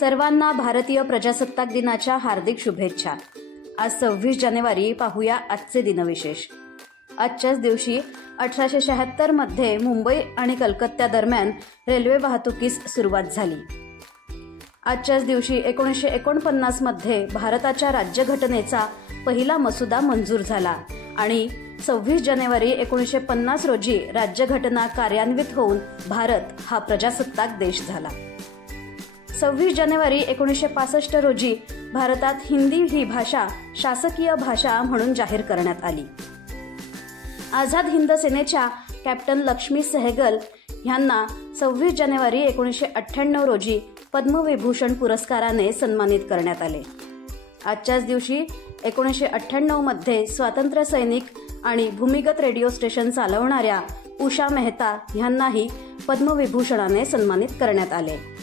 सर्वांना भारतीय प्रजासत्ताक दिनाच्या हार्दिक शुभेच्छा। आज 26 जानेवारी पाहूया आजचे दिनविशेष। आजच्याच दिवशी 1876 मध्ये मुंबई आणि कलकत्ता दरम्यान रेल्वे वाहतुकीस सुरुवात झाली। आजच्याच दिवशी 1949 मध्ये भारताच्या राज्यघटनेचा पहिला मसुदा मंजूर झाला आणि 26 जानेवारी 1950 रोजी राज्यघटना कार्यान्वित होऊन भारत हा प्रजासत्ताक देश झाला। 26 जानेवारी 1965 रोजी भारतात हिंदी ही भाषा शासकीय भाषा म्हणून जाहीर करण्यात आली। आझाद हिंद सेनेच्या कॅप्टन लक्ष्मी सहगल यांना 26 जानेवारी 1998 रोजी पद्मविभूषण पुरस्काराने सन्मानित करण्यात आले। आजच्याच दिवशी 1998 मध्ये स्वातंत्र्य सैनिक आणि भूमिगत रेडिओ स्टेशन चालवणाऱ्या उषा मेहता यांनाही पद्मविभूषणाने सन्मानित करण्यात आले।